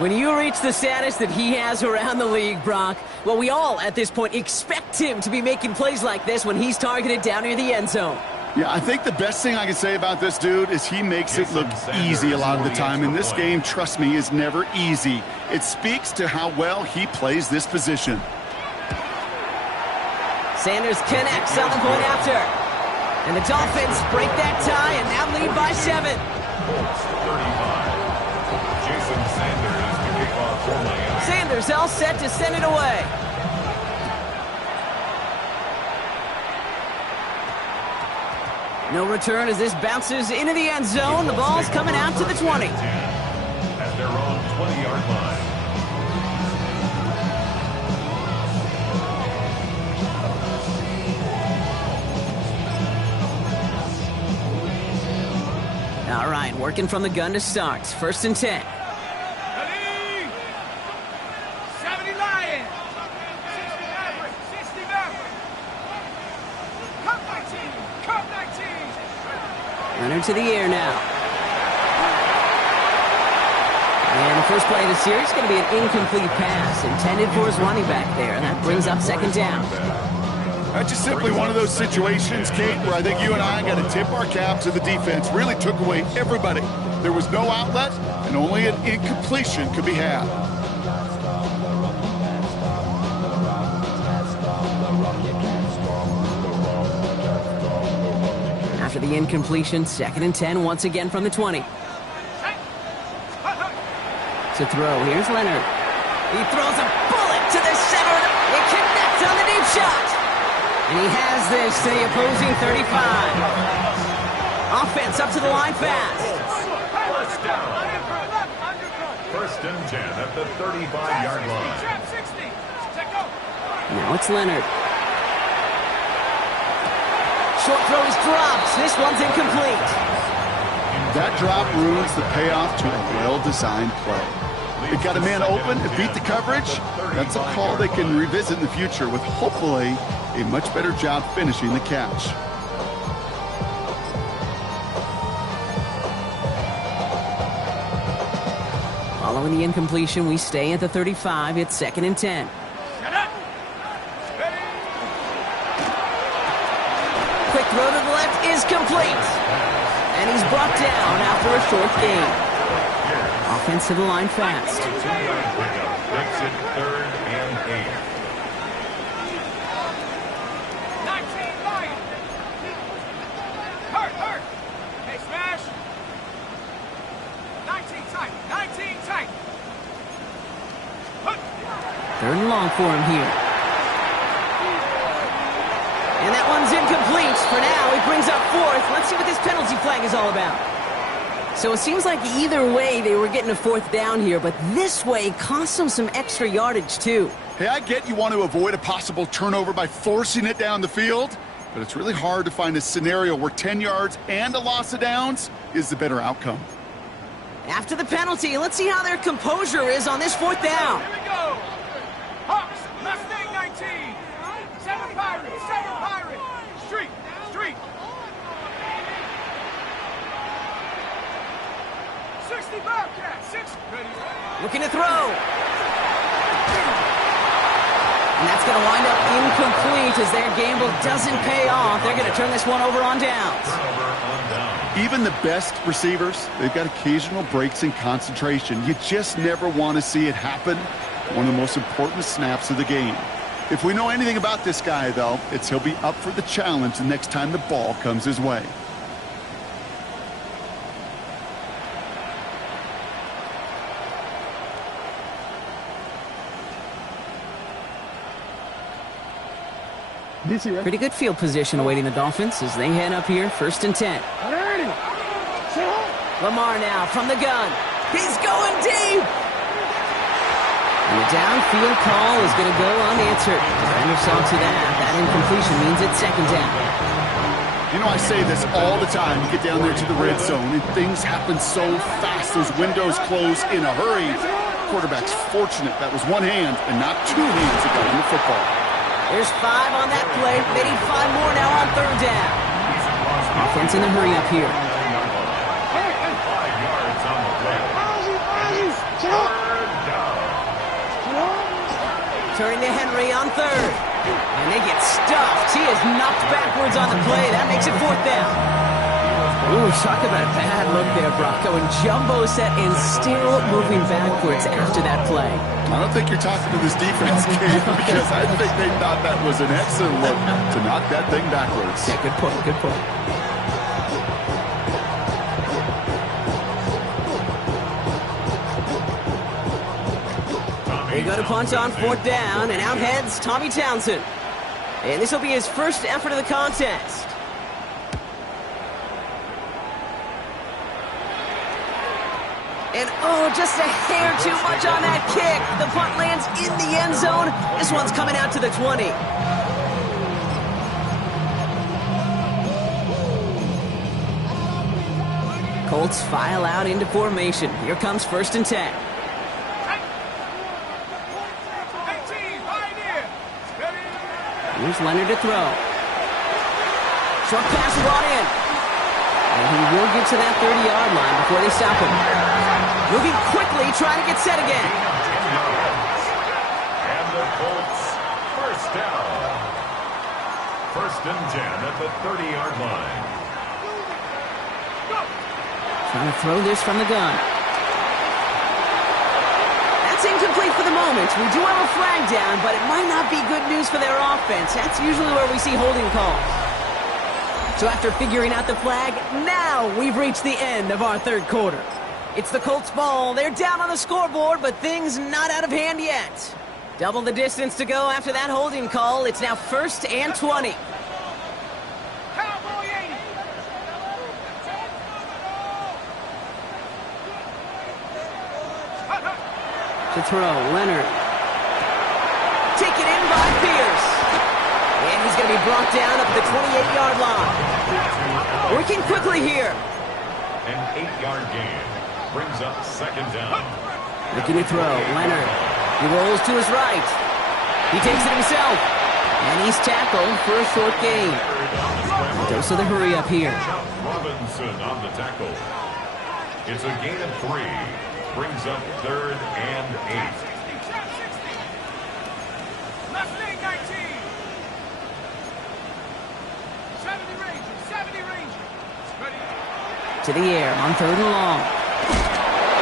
When you reach the status that he has around the league, Brock, well, we all at this point expect him to be making plays like this when he's targeted down near the end zone. Yeah, I think the best thing I can say about this dude is he makes it look easy a lot of the time. And this game, trust me, is never easy. It speaks to how well he plays this position. Sanders connects on the point after. And the Dolphins break that tie and now lead by 7. Sanders all set to send it away. No return as this bounces into the end zone. The ball's coming out to the 20. At their own 20-yard line. All right, working from the gun to start. 1st and 10. Ready? 70 Lions. 60 Mavericks. 60 Mavericks. Cup 19. Cup 19. Runner to the air now. And the first play of the series is going to be an incomplete pass intended for his running back there. And that brings up 2nd down. That's just simply one of those situations, Kate, where I think you and I got to tip our cap to the defense. Really took away everybody. There was no outlet, and only an incompletion could be had. After the incompletion, 2nd and 10 once again from the 20. To throw, here's Leonard. He throws a bullet to the center. It connects on the deep shot. And he has this to the opposing 35. Offense up to the line fast. First and 10 at the 35-yard line. Trap 60. Check go. Now it's Leonard. Short throw is dropped. This one's incomplete. That drop ruins the payoff to a well-designed play. They got a man open and beat the coverage. That's a call they can revisit in the future with hopefully a much better job finishing the catch. Following the incompletion, we stay at the 35. It's 2nd and 10. Shut up. Ready. Quick throw to the left is complete. And he's brought down after a short gain. Offense to the line fast. Makes it 3rd and 8. 19 Lions. Hurt. Hey, smash. 19 tight. 19 tight. 3rd and long for him here. And that one's incomplete. For now, it brings up 4th. Let's see what this penalty flag is all about. So it seems like either way they were getting a 4th down here, but this way cost them some extra yardage too. Hey, I get you want to avoid a possible turnover by forcing it down the field, but it's really hard to find a scenario where 10 yards and a loss of downs is the better outcome. After the penalty, let's see how their composure is on this 4th down. Here we go. Hawks. Mustang 19. 7 Pirates. 7 Pirates. Street. 60 Bobcats. 6. Ready. Looking to throw. And that's going to wind up incomplete as their gamble doesn't pay off. They're going to turn this one over on downs. Even the best receivers, they've got occasional breaks in concentration. You just never want to see it happen. One of the most important snaps of the game. If we know anything about this guy, though, it's he'll be up for the challenge the next time the ball comes his way. Pretty good field position awaiting the Dolphins as they head up here, 1st and 10. Lamar now from the gun. He's going deep. And the downfield call is going to go unanswered. Defender saw to that. That incompletion means it's 2nd down. You know, I say this all the time. You get down there to the red zone, and things happen so fast. Those windows close in a hurry. Quarterback's fortunate that was one hand and not 2 hands that got him the football. There's 5 on that play. They need 5 more now on 3rd down. Offense in a hurry up here. 5 yards on the play. Turning to Henry on 3rd. And they get stuffed. He is knocked backwards on the play. That makes it 4th down. Ooh, talk about a bad look there, Brock. Going jumbo set and still moving backwards after that play. I don't think you're talking to this defense, Gabe, because I think they thought that was an excellent look to knock that thing backwards. Yeah, good point, good point. They go to punt on 4th down, and out heads Tommy Townsend. And this will be his first effort of the contest. And oh, just a hair too much on that kick. The punt lands in the end zone. This one's coming out to the 20. Colts file out into formation. Here comes 1st and 10. Here's Leonard to throw. Short pass brought in. And he will get to that 30-yard line before they stop him. Moving quickly, trying to get set again. And the Colts, 1st down. 1st and 10 at the 30-yard line. Trying to throw this from the gun. That's incomplete for the moment. We do have a flag down, but it might not be good news for their offense. That's usually where we see holding calls. So after figuring out the flag, now we've reached the end of our 3rd quarter. It's the Colts ball. They're down on the scoreboard, but things not out of hand yet. Double the distance to go after that holding call. It's now 1st and 20. Cowboy 80. Hut. To throw, Leonard. Taken in by Pierce. And he's going to be brought down up at the 28-yard line. Working quickly here. An 8-yard gain brings up second down. Looking to throw, Leonard. He rolls to his right. He takes it himself. And he's tackled for a short gain. Dose of the hurry up here. Robinson on the tackle. It's a gain of 3. Brings up 3rd and 8. Mustang 19. 70 Ranger, 70 Ranger. Ready. To the air on 3rd and long.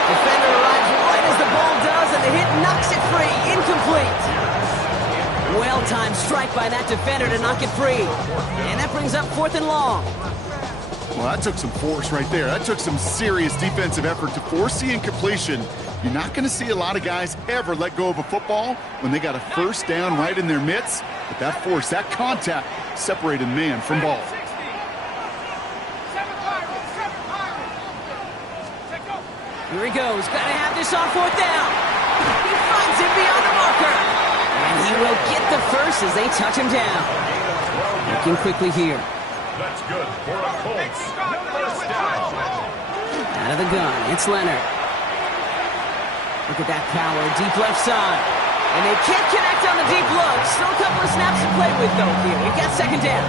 Defender arrives right as the ball does, and the hit knocks it free. Incomplete. Well-timed strike by that defender to knock it free. And that brings up 4th and long. Well, that took some force right there. That took some serious defensive effort to force the incompletion. You're not going to see a lot of guys ever let go of a football when they got a first down right in their midst. But that force, that contact, separated man from ball. 60. 7 Pirates, 7 Pirates. Take off. Here he goes. Got to have this on 4th down. He finds him beyond the marker. And he will get the first as they touch him down. Looking quickly here. That's good for the Colts. First down. Out of the gun, it's Leonard. Look at that power, deep left side. And they can't connect on the deep look. Still a couple of snaps to play with, though, here. We've got second down.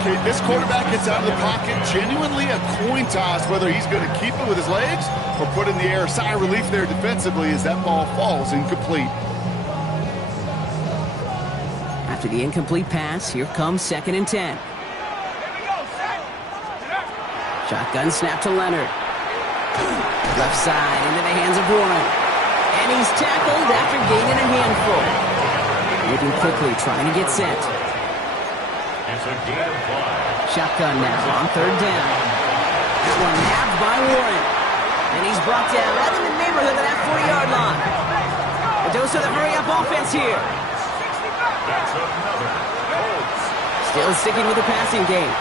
Okay, this quarterback gets out of the pocket, genuinely a coin toss, whether he's going to keep it with his legs or put in the air. Sigh of relief there defensively as that ball falls incomplete. After the incomplete pass, here comes 2nd and 10. Shotgun snap to Leonard. Left side into the hands of Warren. And he's tackled after gaining a handful. Moving quickly, trying to get set. It's a gain of 5. Shotgun now on 3rd down. That one nabbed by Warren. And he's brought down right in the neighborhood of that 40-yard line. A dose of the hurry-up offense here. That's another Colts. Still sticking with the passing game.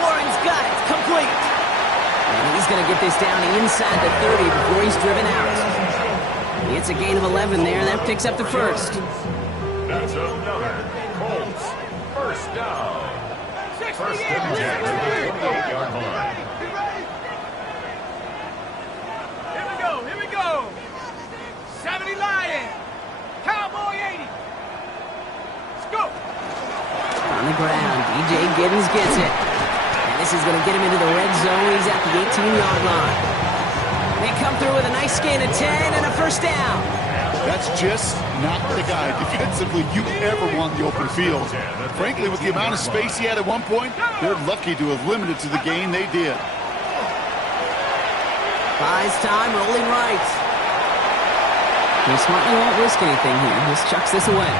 Warren's got it. Complete. And he's going to get this down inside the 30 before he's driven out. It's a gain of 11 there. That picks up the first. That's another Colts. First down. First and 10 at the 28-yard line. Here we go. 70 Lion. Cowboy 80. Let's go. On the ground, DJ Giddens gets it. And this is going to get him into the red zone. He's at the 18-yard line. They come through with a nice gain of 10 and a first down. That's just not the guy defensively you ever want the open field. Frankly, with the amount of space he had at one point, they're lucky to have limited to the gain they did. Buys time, rolling right. He smartly won't risk anything here. Just chucks this away.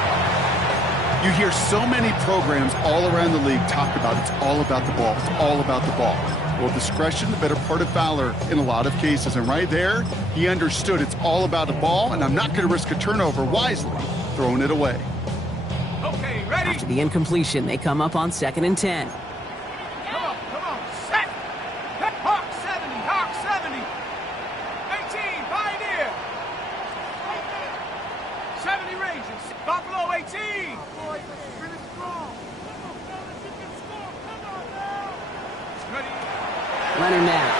You hear so many programs all around the league talk about it's all about the ball. It's all about the ball. Well, discretion, the better part of valor in a lot of cases. And right there, he understood it's all about the ball, and I'm not going to risk a turnover wisely, throwing it away. Okay, ready. After the incompletion, they come up on 2nd and 10. Come on. Set. Hawk 70. Hawk 70. 18. Pioneer. 70 Rangers. Buffalo 18. Ready. Leonard now.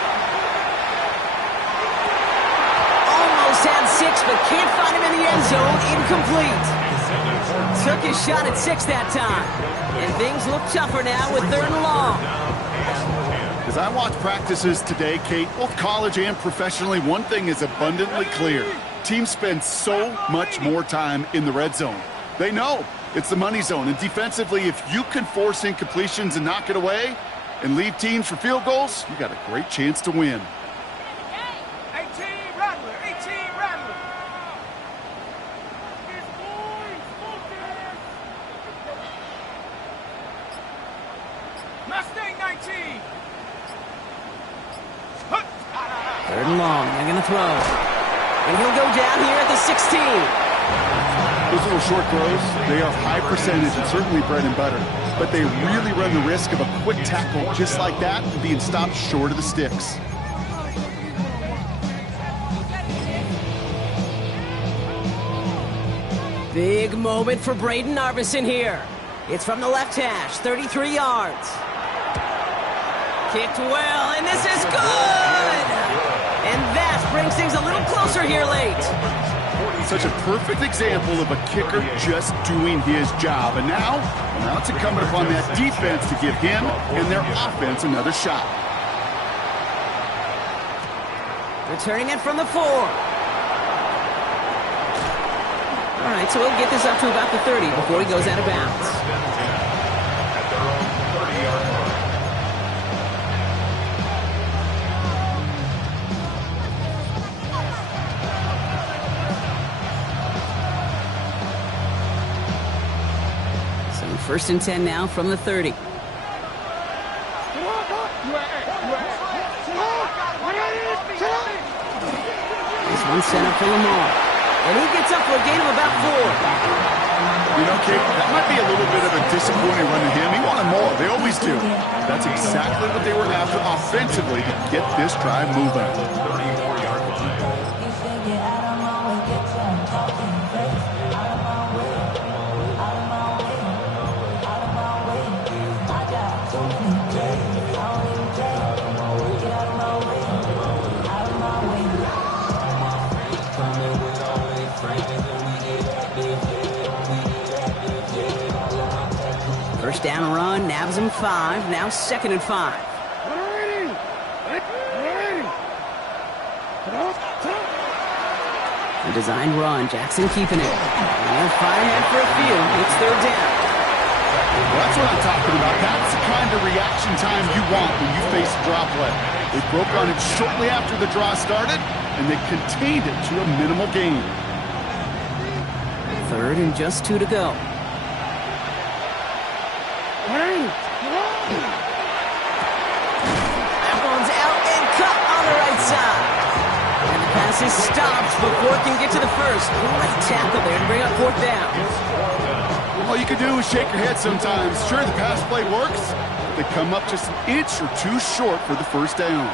Almost had 6, but can't find him in the end zone. Incomplete. Took his shot at 6 that time. And things look tougher now with 3rd and long. As I watch practices today, Kate, both college and professionally, one thing is abundantly clear. Teams spend so much more time in the red zone. They know it's the money zone. And defensively, if you can force incompletions and knock it away and leave teams for field goals, you got a great chance to win. 18 Rattler. 18 Rattler. Mustang 19. 3rd and long. They're going to throw. And he'll go down here at the 16. Those little short throws, they are high percentage and certainly bread and butter. But they really run the risk of a quick tackle just like that and being stopped short of the sticks. Big moment for Braden Arvison here. It's from the left hash, 33 yards. Kicked well, and this is good! And that brings things a little closer here late. Such a perfect example of a kicker just doing his job. And now it's incumbent upon that defense to give him and their offense another shot. Returning it from the 4. All right, so we'll get this up to about the 30 before he goes out of bounds. At their own 30-yard line. So first and 10 now from the 30. This one sent up for Lamar. And he gets up for a gain of about 4. You know, Kate, that might be a little bit of a disappointing run to him. He wanted more. They always do. That's exactly what they were after offensively to get this drive moving. 34-yard line. First down run, nabs him 5. Now 2nd and 5. The designed run, Jackson keeping it. And they'll fire ahead for a few. It's 3rd down. Well, that's what I'm talking about. That's the kind of reaction time you want when you face a draw play. They broke on it shortly after the draw started, and they contained it to a minimal gain. 3rd and just 2 to go. That one's out and cut on the right side. And the pass is stopped before it can get to the first. Great tackle there to bring up 4th down. All you can do is shake your head sometimes. Sure, the pass play works. They come up just an inch or 2 short for the first down.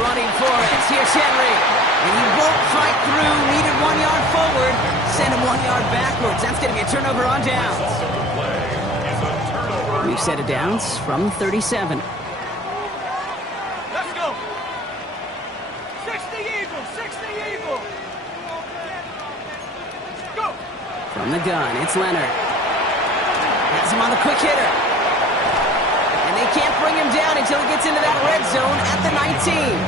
Running for it. Here's Henry. And he won't fight through. Needed 1 yard forward. Send him 1 yard backwards. That's going to be a turnover on downs. New set of downs from 37. Let's go. 60 Eagle, 60 Eagle. Go. From the gun, it's Leonard. Has him on the quick hitter. And they can't bring him down until he gets into that red zone at the 19.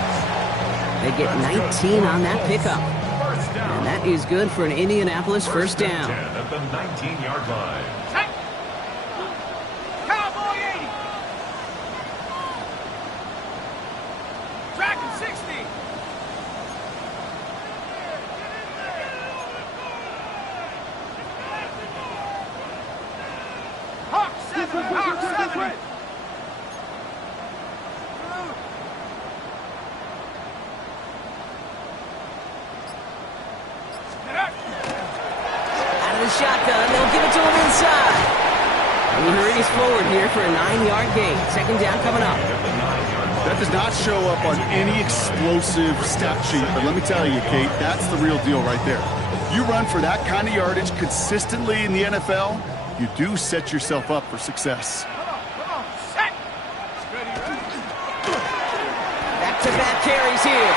They get 19 on that pickup. And that is good for an Indianapolis first down. At the 19-yard line. Cowboy 80. Tracking 60. Hawk 70. Hawk 70. Shotgun, they'll give it to him inside. And he hurries forward here for a 9-yard gain. 2nd down coming up. That does not show up on any explosive stat sheet, but let me tell you, Kate, that's the real deal right there. You run for that kind of yardage consistently in the NFL, you do set yourself up for success. Come on, set. Back-to-back carries here.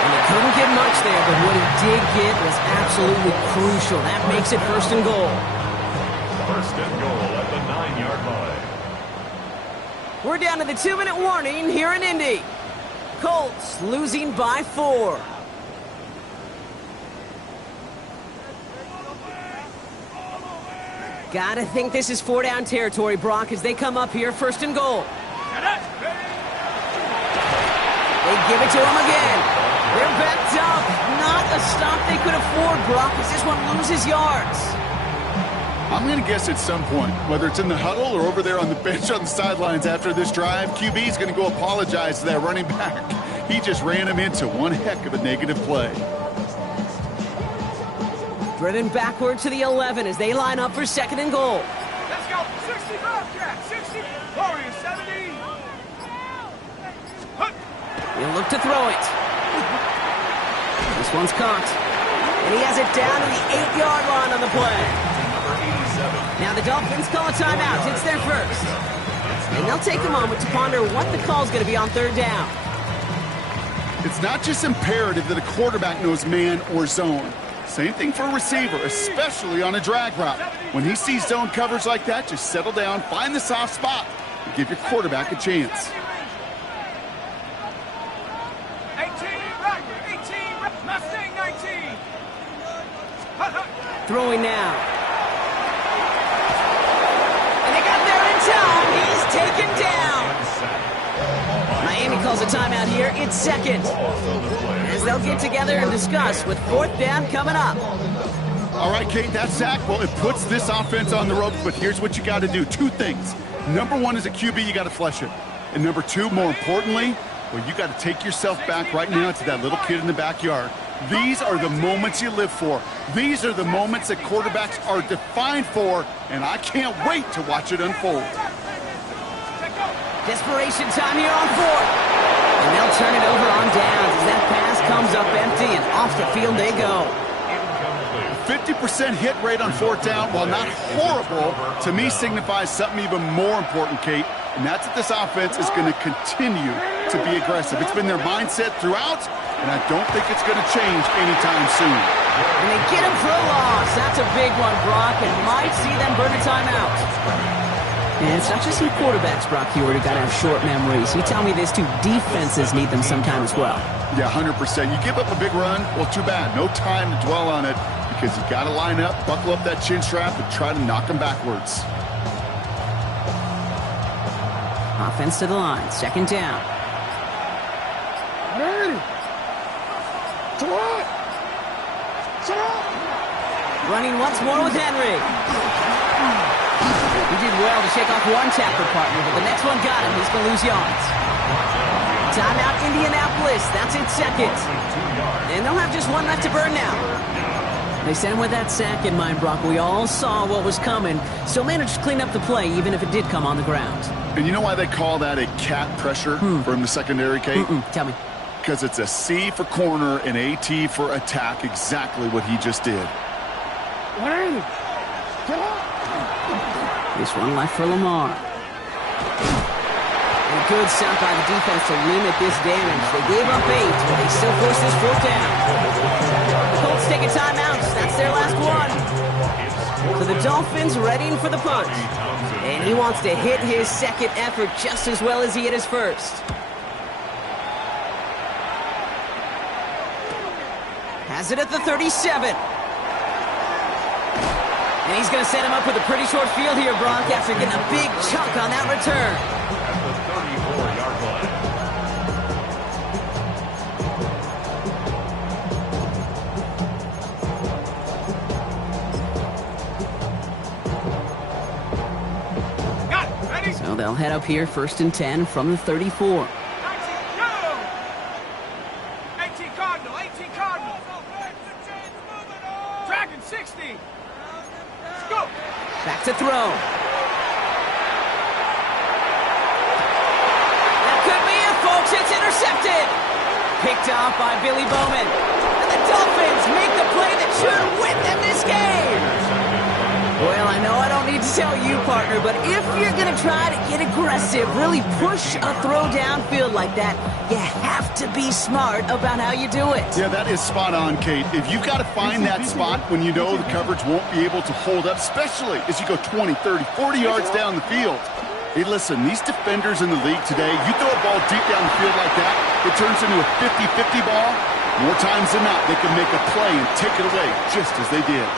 And he couldn't get much there, but what he did get was absolutely crucial. That makes it 1st and goal. 1st and goal at the 9-yard line. We're down to the 2-minute warning here in Indy. Colts losing by 4. Gotta think this is 4-down territory, Brock, as they come up here 1st and goal. They give it to him again. They're backed up. Not a stop they could afford, Brock, as this one loses yards. I'm going to guess at some point, whether it's in the huddle or over there on the bench on the sidelines after this drive, QB is going to go apologize to that running back. He just ran him into one heck of a negative play. Driven backward to the 11 as they line up for 2nd and goal. Let's go. 65, Jack. 60. Warriors, 70. He'll look to throw it. This one's caught. And he has it down to the 8-yard line on the play. Now the Dolphins call a timeout. It's their first. And they'll take a moment to ponder what the call's going to be on third down. It's not just imperative that a quarterback knows man or zone. Same thing for a receiver, especially on a drag route. When he sees zone coverage like that, just settle down, find the soft spot, and give your quarterback a chance. 18, Mustang 19. Throwing now. And they got there in time. He's taken down. Miami calls a timeout here. It's second. As they'll get together and discuss with fourth down coming up. All right, Kate, that sack, well, it puts this offense on the ropes, but here's what you got to do. Two things. Number one, as a QB, you got to flush it. And number two, more importantly, well, you got to take yourself back right now to that little kid in the backyard. These are the moments you live for. These are the moments that quarterbacks are defined for, and I can't wait to watch it unfold. Desperation time here on fourth. And they'll turn it over on downs as that pass comes up empty and off the field they go. 50% hit rate on fourth down, while not horrible, to me signifies something even more important, Kate, and that's that this offense is going to continue to be aggressive. It's been their mindset throughout, and I don't think it's going to change anytime soon. And they get him for a loss. That's a big one, Brock, and might see them burn a timeout. And it's not just some quarterbacks, Brock, you already got to have short memories. You tell me these two defenses need them sometime as well. Yeah, 100%. You give up a big run, well, too bad. No time to dwell on it because you got to line up, buckle up that chin strap, and try to knock them backwards. Offense to the line, second down. Running once more with Henry. He did well to shake off one tackle partner, but the next one got him. He's going to lose yards. Timeout Indianapolis. That's it, second. And they'll have just one left to burn now. They sent him with that sack in mind, Brock. We all saw what was coming. Still managed to clean up the play, even if it did come on the ground. And you know why they call that a cat pressure from the secondary, Kate? Tell me. Because it's a C for corner and a T for attack, exactly what he just did. This one left for Lamar. And a good stop by the defense to limit this damage. They gave up 8, but they still forced this fourth down. The Colts take a timeout. That's their last one. So the Dolphins readying for the punch. And he wants to hit his second effort just as well as he hit his first. Has it at the 37. And he's going to set him up with a pretty short field here, Brock, after getting a big chunk on that return. At the 34-yard line. Got it. Ready? So they'll head up here, 1st and 10 from the 34. 19, go! 18 Cardinal, 18 Cardinal. Dragon 60. Go! Back to throw. That could be it, folks. It's intercepted. Picked off by Billy Bowman. And the Dolphins make the play that should win them this game. Well, I know I don't need to tell you, partner, but if you're going to try to get aggressive, really push a throw downfield like that, you have to be smart about how you do it. Yeah, that is spot on, Kate. If you've got to find that spot when you know the coverage won't be able to hold up, especially as you go 20, 30, 40 yards down the field. Hey, listen, these defenders in the league today, you throw a ball deep down the field like that, it turns into a 50-50 ball. More times than not, they can make a play and take it away just as they did.